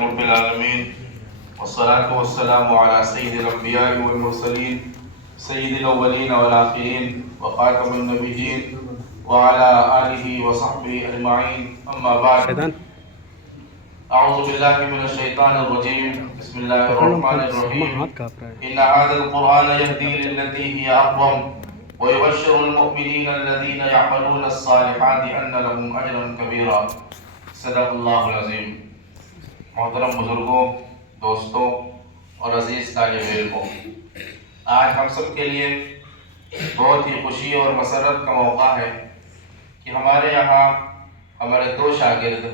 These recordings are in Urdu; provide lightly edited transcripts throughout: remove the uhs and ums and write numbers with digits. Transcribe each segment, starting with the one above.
رب العالمين والصلاة والسلام على سيد الأنبياء والمرسلين سيد الأولين والآخرين وخاتم النبيين وعلى آله وصحبه أجمعين أما بعد أعوذ بالله من الشيطان الرجيم بسم الله الرحمن الرحيم إن هذا القرآن يهدي للتي هي أقوم ويبشر المؤمنين الذين يعملون الصالحات أن لهم أجرا كبيرا صدق اللہ العظیم۔ محترم بزرگوں، دوستوں اور عزیز طالب علموں، آج ہم سب کے لیے بہت ہی خوشی اور مسرت کا موقع ہے کہ ہمارے یہاں ہمارے دو شاگرد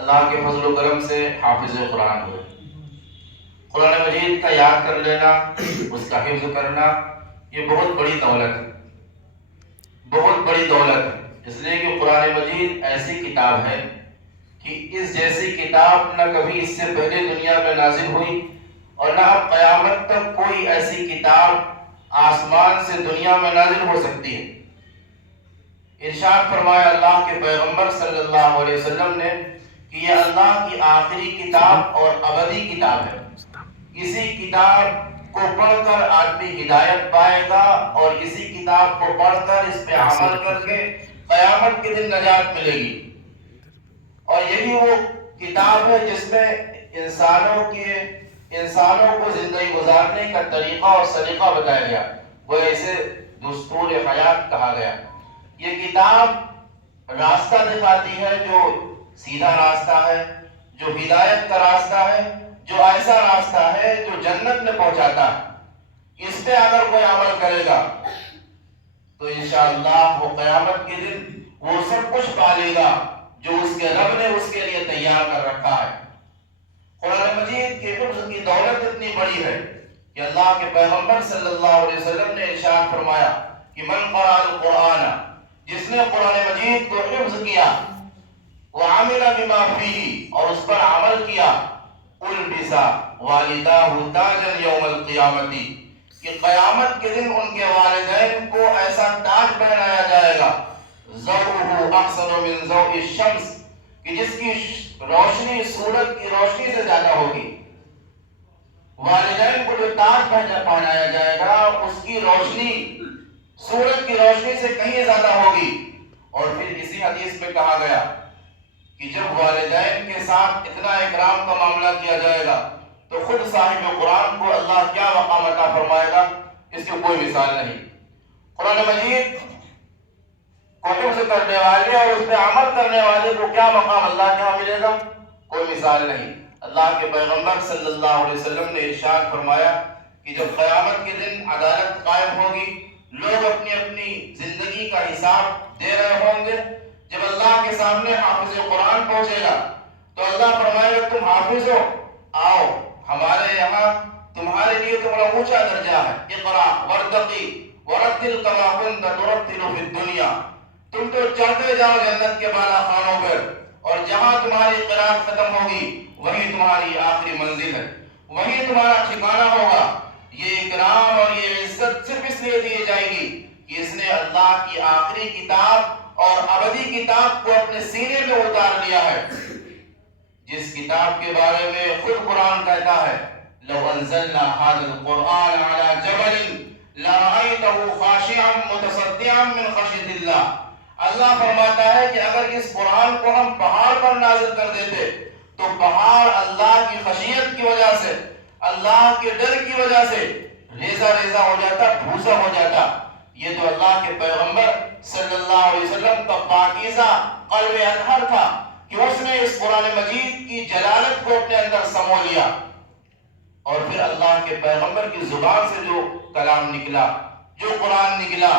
اللہ کے فضل و کرم سے حافظ قرآن ہوئے۔ قرآن مجید کا یاد کر لینا، اس کا حفظ کرنا، یہ بہت بڑی دولت ہے، بہت بڑی دولت ہے، اس لیے کہ قرآن مجید ایسی کتاب ہے کہ اس جیسی کتاب نہ کبھی اس سے پہلے دنیا میں نازل ہوئی اور نہ اب قیامت تک کوئی ایسی کتاب آسمان سے دنیا میں نازل ہو سکتی ہے۔ ارشاد فرمایا اللہ کے پیغمبر صلی اللہ علیہ وسلم نے کہ یہ اللہ کی آخری کتاب اور ابدی کتاب ہے۔ اسی کتاب کو پڑھ کر آدمی ہدایت پائے گا اور اسی کتاب کو پڑھ کر اس پہ عمل کر کے قیامت کے دن نجات ملے گی۔ اور یہی وہ کتاب ہے جس میں انسانوں کو زندگی گزارنے کا طریقہ اور سلیقہ بتایا گیا، وہ اسے دستور حیات کہا گیا۔ یہ کتاب راستہ دکھاتی ہے، جو سیدھا راستہ ہے، جو ہدایت کا راستہ ہے، جو ایسا راستہ ہے جو جنت میں پہنچاتا ہے۔ اس پہ اگر کوئی عمل کرے گا تو انشاءاللہ وہ قیامت کے دن وہ سب کچھ پالے گا جو اس کے رب نے اس کے لیے تیار کر رکھا ہے۔ قرآن مجید کے حفظ کی دولت اتنی بڑی ہے کہ اللہ کے پیغمبر صلی اللہ علیہ وسلم نے ارشاد فرمایا کہ من قرأ القرآن، جس نے قرآن مجید کو حفظ کیا، وعمل بما فیہ، اور اس پر عمل کیا، البس والداہ تاجا یوم القیامت، کہ قیامت کے دن ان کے والدین کو ایسا تاج پہنایا جائے گا، ضوءہ احسن من ضوء الشمس، کہ جس کی روشنی سورج کی روشنی سے زیادہ ہوگی۔ والدین کو جو تاج پہنایا جائے گا اس کی روشنی سورج کی روشنی سے کہیں زیادہ ہوگی۔ اور پھر اسی حدیث میں کہا گیا کہ جب والدین کے ساتھ اتنا اکرام کا معاملہ کیا جائے گا تو خود صاحب قرآن کو اللہ کیا مقام عطا فرمائے گا، اس کی کوئی مثال نہیں۔ قرآن مجید کو حفظ کرنے والے اور اس پہ عمل کرنے والے کو کیا مقام اللہ کے ہاں ملے گا، کوئی مثال نہیں۔ اللہ کے پیغمبر صلی اللہ علیہ وسلم نے ارشاد فرمایا کہ جب قیامت کے دن عدالت قائم ہوگی، لوگ اپنی اپنی زندگی کا حساب دے رہے ہوں گے، جب اللہ کے سامنے حافظ قرآن پہنچے گا تو اللہ فرمائے گا تم حافظ ہو، آؤ ہمارے یہاں تمہارے لیے تو بڑا اونچا درجہ ہے، اقرا ورتقی ورتل کما کنت ترتل فی الدنیا، تم تو چڑھتے جاؤ جنت کے بالا خانوں پر، اور جہاں تمہاری قرات ختم ہوگی وہی تمہاری آخری منزل ہے، وہی تمہارا ٹھکانہ ہوگا۔ یہ اکرام اور یہ عزت صرف اس لیے دی جائے گی کہ اس نے اللہ کی آخری کتاب اور ابدی کتاب کو اپنے سینے میں اتار لیا ہے، جس کتاب کے بارے میں خود قرآن کہتا ہے لو انزلنا هذا القرآن على جبل لرأيته خاشعا متصدعا من خشية الله۔ اللہ فرماتا ہے کہ اگر اس قرآن کو ہم پہاڑ پر نازل کر دیتے تو پہاڑ اللہ کی خشیت کی وجہ سے، اللہ کے ڈر کی وجہ سے ریزہ ریزہ ہو جاتا، بھوسا ہو جاتا۔ یہ تو اللہ کے پیغمبر صلی اللہ علیہ وسلم کا پاکیزہ قلب اطہر تھا کہ اس نے اس قرآن مجید کی جلالت کو اپنے اندر سمو لیا، اور پھر اللہ کے پیغمبر کی زبان سے جو کلام نکلا، جو قرآن نکلا،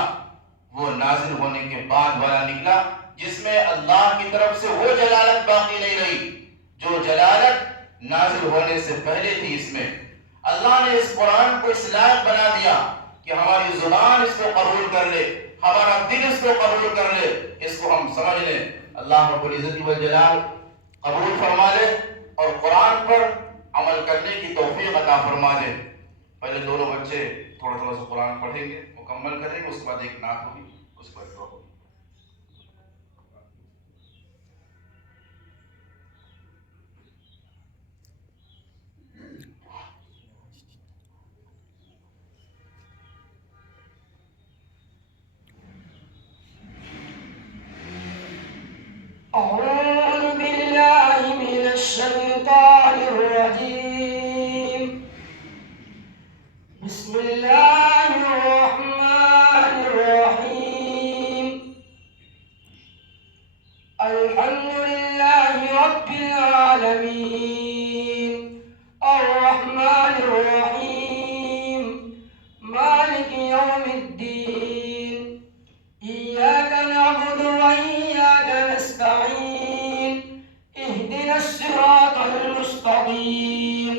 وہ نازل ہونے کے بعد والا نکلا جس میں اللہ کی طرف سے وہ جلالت باقی نہیں رہی جو جلالت نازل ہونے سے پہلے تھی۔ اس میں اللہ نے اس قرآن کو اس لائق بنا دیا کہ ہماری زبان اس کو قبول کر لے، ہمارا دل اس کو قبول کر لے، اس کو ہم سمجھ لیں۔ اللہ رب العزت والجلال قبول فرما لے اور قرآن پر عمل کرنے کی توفیق عطا فرما دے۔ پہلے دونوں بچے تھوڑا تھوڑا سا قرآن پڑھیں گے، مکمل کریں گے، اس کے بعد ایک نعت ہوگی، اس پر دعا ہوگی۔ العالمين الرحمن الرحيم مالك يوم الدين إياك نعبد وإياك نستعين اهدنا الصراط المستقيم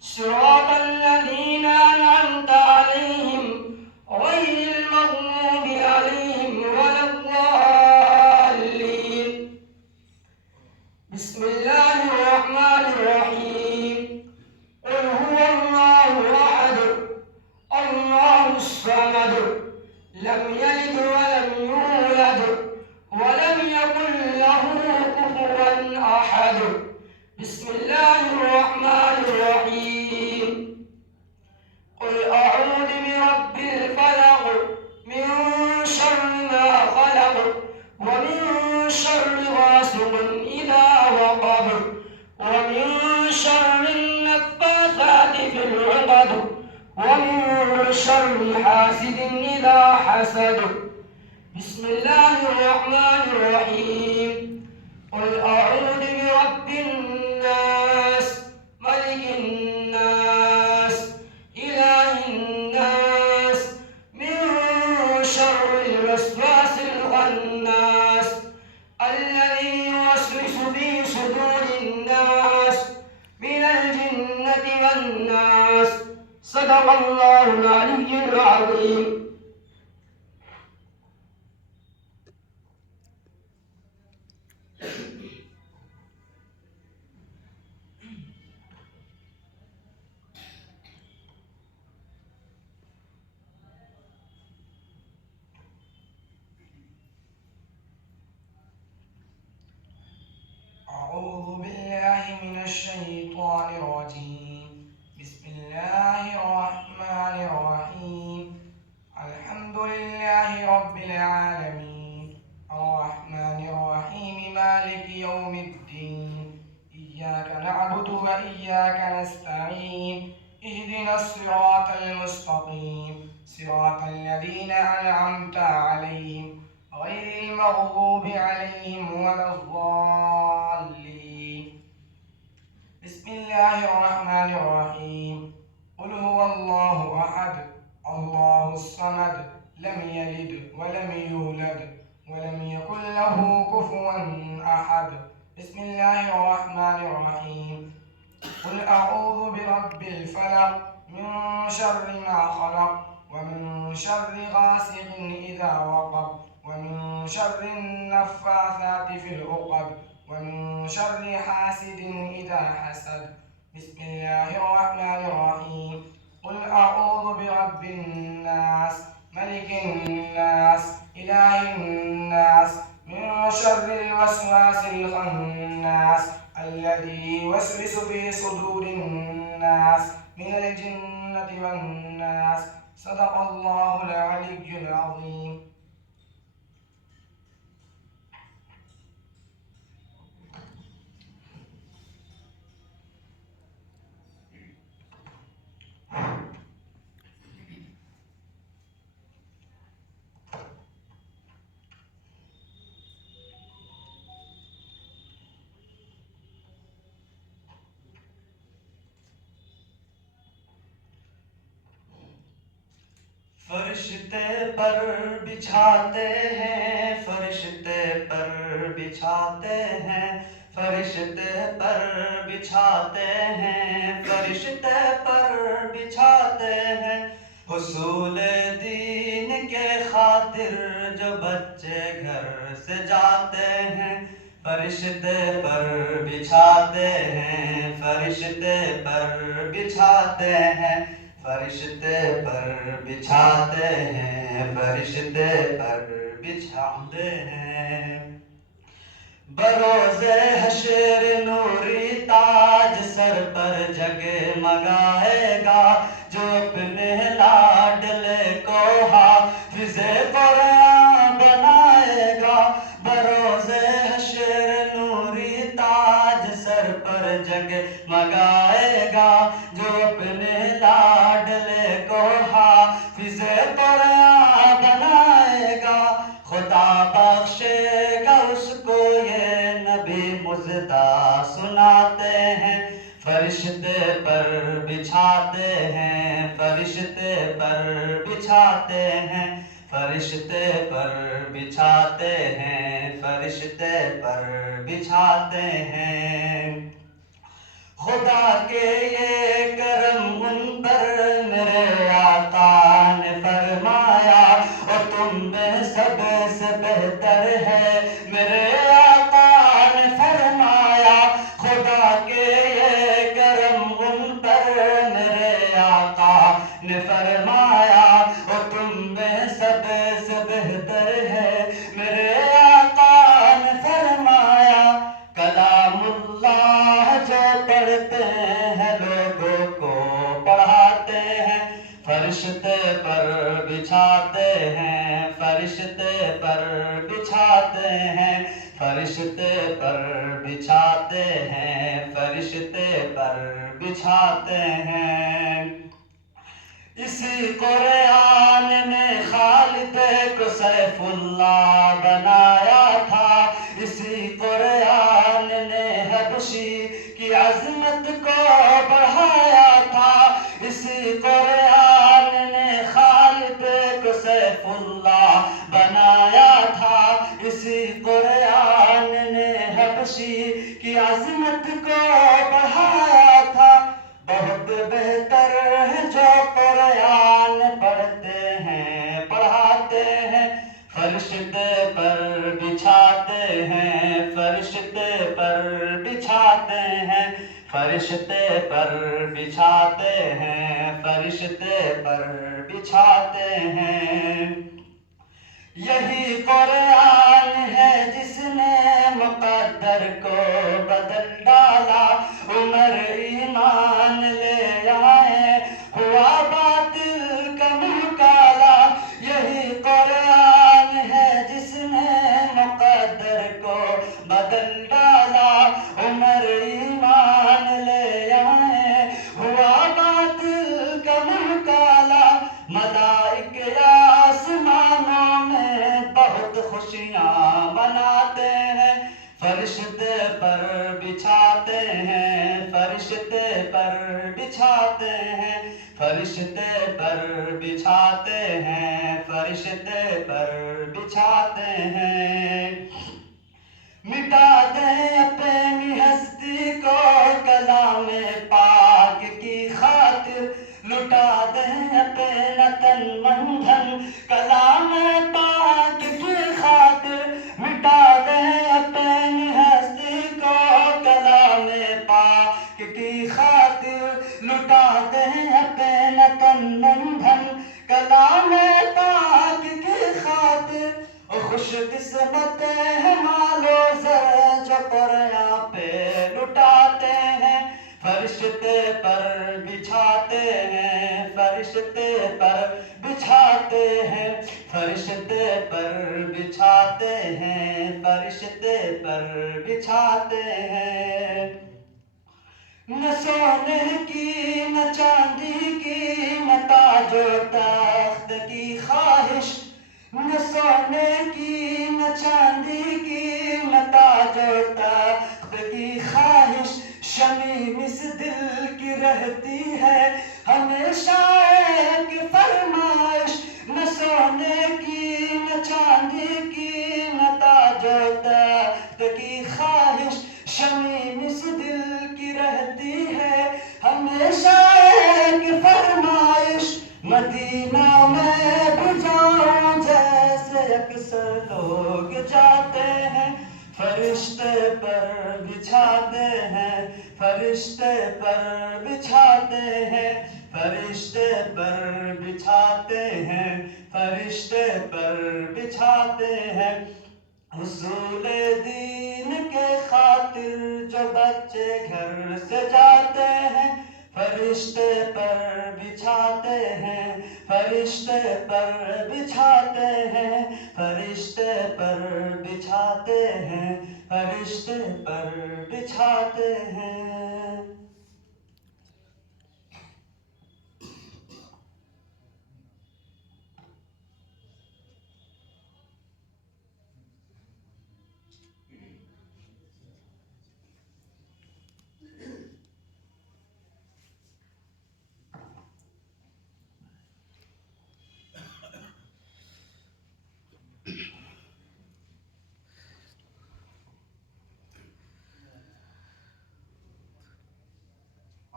صراط الذين أنعمت عليهم غير المغضوب عليهم ولا الضالين. بسم الله الرحمن الرحيم قل هو الله أحد الله الصمد لم يلد ولم يولد ولم يكن له كفوا أحد. بسم الله الرحمن الرحيم قل أعوذ برب الفلق من شر ما خلق ومن شر غاسق إذا وقب ومن شر النفاثات في العقد ومن شر حاسد إذا حسد. بسم الله الرحمن الرحيم قل أعوذ برب الناس ملك الناس إله الناس من شر الوسواس الخناس الذي يوسوس في صدور الناس من الجنة والناس. صدق الله العلي العظيم. أعوذ بالله من الشيطان الرجيم. بسم الله الرحمن الرحيم الحمد لله رب العالمين الرحمن الرحيم مالك يوم الدين إياك نعبد وإياك نستعين اهدنا الصراط المستقيم صراط الذين أنعمت عليهم غير المغضوب عليهم ولا الضالين. بسم الله الرحمن الرحيم قل هو الله أحد الله الصمد لم يلد ولم يولد ولم يكن له كفوا أحد. بسم الله الرحمن الرحيم قل أعوذ برب الفلق من شر ما خلق ومن شر غاسق إذا وقب ومن شر النفاثات في العقد ومن شر حاسد إذا حسد. بسم الله الرحمن الرحيم قل أعوذ برب الناس ملك الناس إله الناس من شر الوسواس الخناس الذي يوسوس في صدور الناس من الجنة والناس. صدق الله العلي العظيم. فرشتے پر بچھاتے ہیں فرشتے پر بچھاتے ہیں فرشتے پر بچھاتے ہیں فرشتے پر بچھاتے ہیں حصول دین کے خاطر جو بچے گھر سے جاتے ہیں فرشتے پر بچھاتے ہیں فرشتے پر بچھاتے ہیں فرشتے پر بچھاتے ہیں فرشتے پر بچھاتے ہیں بروز حشر نوری تاج سر پر جگمگائے گا جو اپنے لاڈلے کو حافظ قرآن بنائے گا بروز حشر نوری تاج سر پر جگمگائے گا جو اپنے لاڈلے کو حافظ قرآن بنائے گا خدا بخشے گا اس کو یہ نبی مژدہ سناتے ہیں فرشتے پر بچھاتے ہیں فرشتے پر بچھاتے ہیں فرشتے پر بچھاتے ہیں فرشتے پر بچھاتے ہیں خدا کے یہ کرم ان پر میرے آقا نے فرمایا اور تم میں سب سے بہتر ہے میرے آقا نے فرمایا خدا کے یہ کرم ان پر میرے آقا نے فرمایا اور تم میں سب سے بہتر ہے میرے آقا نے فرمایا کلام اللہ جو پڑھتے ہیں لوگوں کو پڑھاتے ہیں فرشتے پر بچھاتے ہیں فرشتے پر بچھاتے ہیں فرشتے پر بچھاتے ہیں فرشتے پر بچھاتے ہیں اسی قرآن نے خالد کو سیف اللہ بنایا تھا اسی قرآن نے حبشی کی عظمت کو بڑھایا تھا اسی قرآن نے خالد کو سیف اللہ بنایا تھا اسی قرآن نے حبشی کی عظمت کو بڑھایا تھا بہت بہتر ہے جو قرآن پڑھتے ہیں پڑھاتے ہیں فرشتے پر بچھاتے ہیں فرشتے پر بچھاتے ہیں فرشتے پر بچھاتے ہیں فرشتے پر بچھاتے ہیں یہی قرآن ہے جس نے مقدر کو بدل ڈالا عمر ایمان لے آئے ہوا باطل کا منہ کالا یہی قرآن ہے جس نے مقدر کو بدل ڈالا عمر ایمان لے آئے ہوا باطل کا منہ کالا ملائکہ آسمانوں میں بہت خوشیاں مناتے ہیں فرشتے پر بچھاتے ہیں فرشتے پر بچھاتے ہیں فرشتے پر بچھاتے ہیں فرشتے پر بچھاتے ہیں مٹا دیں اپنی ہستی کو کلام پاک کی خاطر لٹا دیں اپنا تن من دھن کلام پاک کی خاطر مٹا دیں اپنی ہستی کو کلام پاک کی خاطر لٹا دیں اپنا تن من دھن کلام پاک کی خاطر خوش قسمت ہے مالو زر جو قرآن پہ لٹاتے ہیں فرشتے پر بچھاتے ہیں فرشتے پر بچھاتے ہیں فرشتے پر بچھاتے ہیں فرشتے پر بچھاتے ہیں نہ سونے کی نہ چاندی کی نہ تاج و تخت کی خواہش نہ سونے کی نہ چاندی کی نہ تاج و تخت کی خواہش شمیم اس دل کی رہتی ہے ہمیشہ ایک فرمائش نہ سونے کی نہ چاندی کی نہ تاج و تخت کی خواہش شمیم اس دل کی رہتی ہے ہمیشہ ایک فرمائش مدینہ میں بھی جاؤں جیسے اکثر لوگ جاتے ہیں فرشتے پر بچھاتے ہیں فرشتے پر بچھاتے ہیں فرشتے پر بچھاتے ہیں فرشتے پر بچھاتے ہیں حصول دین کے خاطر جو بچے گھر سے جاتے ہیں فرشتے پر بچھاتے ہیں فرشتے پر بچھاتے ہیں فرشتے پر بچھاتے ہیں فرشتے پر بچھاتے ہیں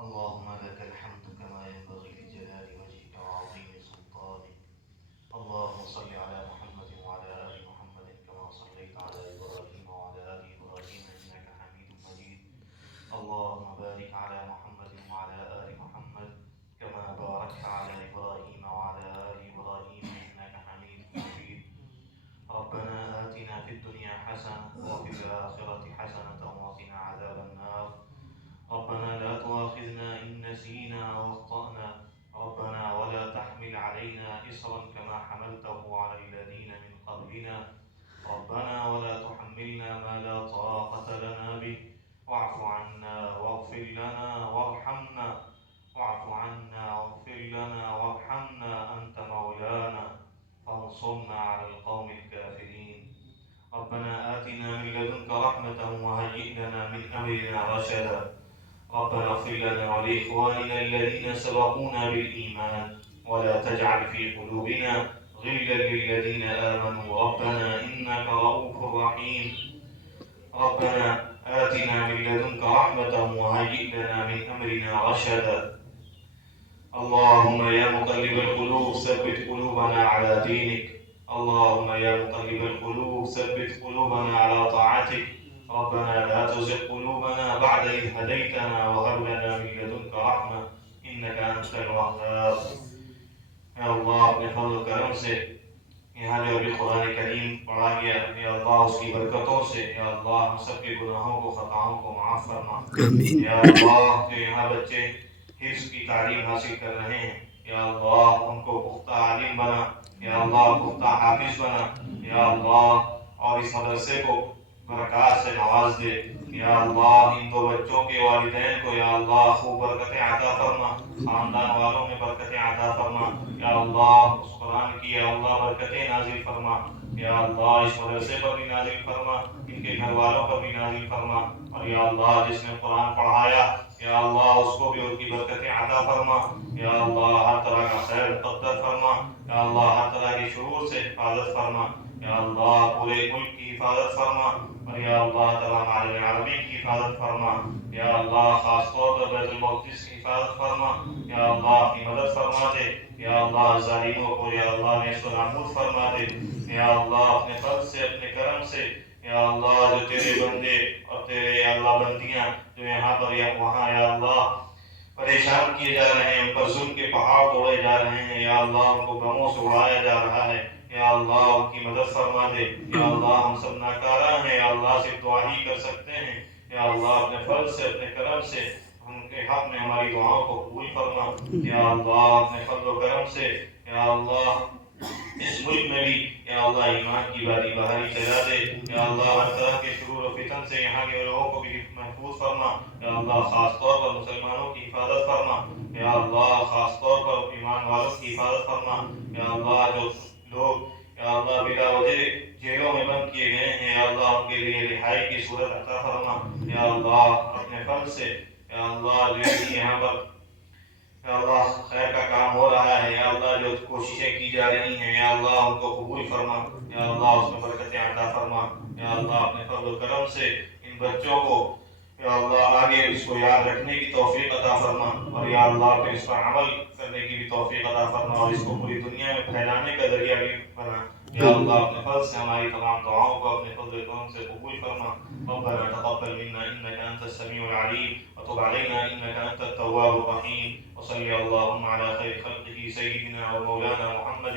اللهم لك الحمد كما ينبغي لجلال وجهك وعظيم سلطانك. اللهم صل على محمد وعلى آل محمد كما صليت على إبراهيم وعلى آل إبراهيم إنك حميد مجيد. اللهم بارك على محمد وعلى آل محمد كما باركت على إبراهيم وعلى آل إبراهيم إنك حميد مجيد. ربنا آتنا في الدنيا حسنة وفي الآخرة حسنة وقنا عذاب النار. ربنا لا تؤاخذنا إن نسينا أو أخطأنا. ربنا ولا تحمل علينا إصرا كما حملته على الذين من قبلنا. ربنا ولا تحملنا ما لا طاقة لنا به. واعف عنا واغفر لنا وارحمنا. واعف عنا واغفر لنا وارحمنا أنت مولانا فانصرنا على القوم الكافرين. ربنا آتنا من لدنك رحمة وهيئ لنا من أمرنا رشدا. ربنا اغفر لنا ولإخواننا الذين سبقونا بالإيمان ولا تجعل في قلوبنا غلا للذين آمنوا ربنا إنك رؤوف رحيم. ربنا آتنا من لدنك رحمة وهيئ لنا من أمرنا رشدا. اللهم يا مقلب القلوب ثبت قلوبنا على دينك. اللهم يا مقلب القلوب ثبت قلوبنا على طاعتك. ربنا لا تزغ قلوبنا بعد إذ هديتنا وهب لنا من لدنك رحمة إنك أنت الوهاب. یا اللہ اپنے فضل و کرم سے یہاں جو ابھی قرآن کریم پڑھا گیا یا اللہ اس کی برکتوں سے یا اللہ ہم سب کے گناہوں کو خطاؤں کو معاف فرما. یا اللہ جو یہاں بچے حفظ کی تعلیم حاصل کر رہے ہیں یا اللہ ان کو پختہ عالم بنا. یا اللہ پختہ حافظ بنا. یا اللہ اور اس مدرسے کو برکات سے نواز دے. یا اللہ ان دو بچوں کے والدین کو یا اللہ خوب برکتیں عطا فرما. خاندان والوں میں برکتیں عطا فرما. یا اللہ اس قرآن کی یا اللہ برکتیں نازل فرما. یا اللہ اس مدرسے پر بھی نازل فرما. ان کے گھر والوں پر بھی نازل فرما. اور یا اللہ جس نے قرآن پڑھایا یا اللہ اس کو بھی ان کی برکتیں عطا فرما. یا اللہ ہر طرح کا خیر مقدر فرما. یا اللہ ہر طرح کی شرور سے حفاظت فرما. یا اللہ پورے ملک کی حفاظت فرما. اور یا اللہ تمام عالم عربی کی حفاظت فرما. یا اللہ خاص طور پر بیت المقدس کی حفاظت فرما. یا اللہ کی مدد فرما دے. یا اللہ ظالموں کو یا اللہ نیست و نابود فرما دے. یا اللہ اپنے فضل سے اپنے کرم سے یا اللہ جو تیرے بندے اور تیرے یا اللہ بندیاں جو یہاں پر یا وہاں یا اللہ پریشان کیے جا رہے ہیں ان پر ظلم کے پہاڑ توڑے جا رہے ہیں یا اللہ ان کو بموں سے اڑایا جا رہا ہے. یا اللہ ان کی مدد فرما دے. یا اللہ ہم سب ناکارہ ہیں یا اللہ صرف دعا ہی کر سکتے ہیں. یا اللہ اپنے فضل سے اپنے کرم سے ان کے حق میں ہماری دعاؤں کو قبول فرما. یا اللہ اپنے فضل و کرم سے یا اللہ اس ملک میں بھی یا اللہ ایمان کی باری بہاری چلا دے. یا اللہ ہر طرح کے شرور و فتن سے یہاں کے لوگوں کو بھی محفوظ فرما. یا اللہ خاص طور پر مسلمانوں کی حفاظت فرما. یا اللہ خاص طور پر ایمان والوں کی حفاظت فرما. یا اللہ جو لوگ یا اللہ بلا وجہ جیلوں میں بند کیے گئے ہیں یا اللہ ان کے لیے رہائی کی صورت عطا فرما. یا اللہ اپنے فضل سے یا اللہ جو یہاں پر یا اللہ خیر کا کام ہو رہا ہے یا اللہ جو کوششیں کی جا رہی ہیں یا اللہ ان کو قبول فرما. یا اللہ اس میں برکتیں عطا فرما. یا اللہ اپنے فضل و کرم سے ان بچوں کو یا اللہ آگے اس کو یاد رکھنے کی توفیق عطا فرما. اور یا اللہ پھر اس پر عمل کرنے کی بھی توفیق عطا فرما اور اس کو پوری دنیا میں پھیلانے کا ذریعہ بھی بنا. یا اللہ اپنے فضل سے ہماری تمام دعاؤں کو اپنے فضل و کرم سے قبول فرما. ربنا تقبل منا انك انت السميع العليم وتب علينا انك انت التواب الرحيم. وصلى اللهم على خير خلقه سيدنا ومولانا محمد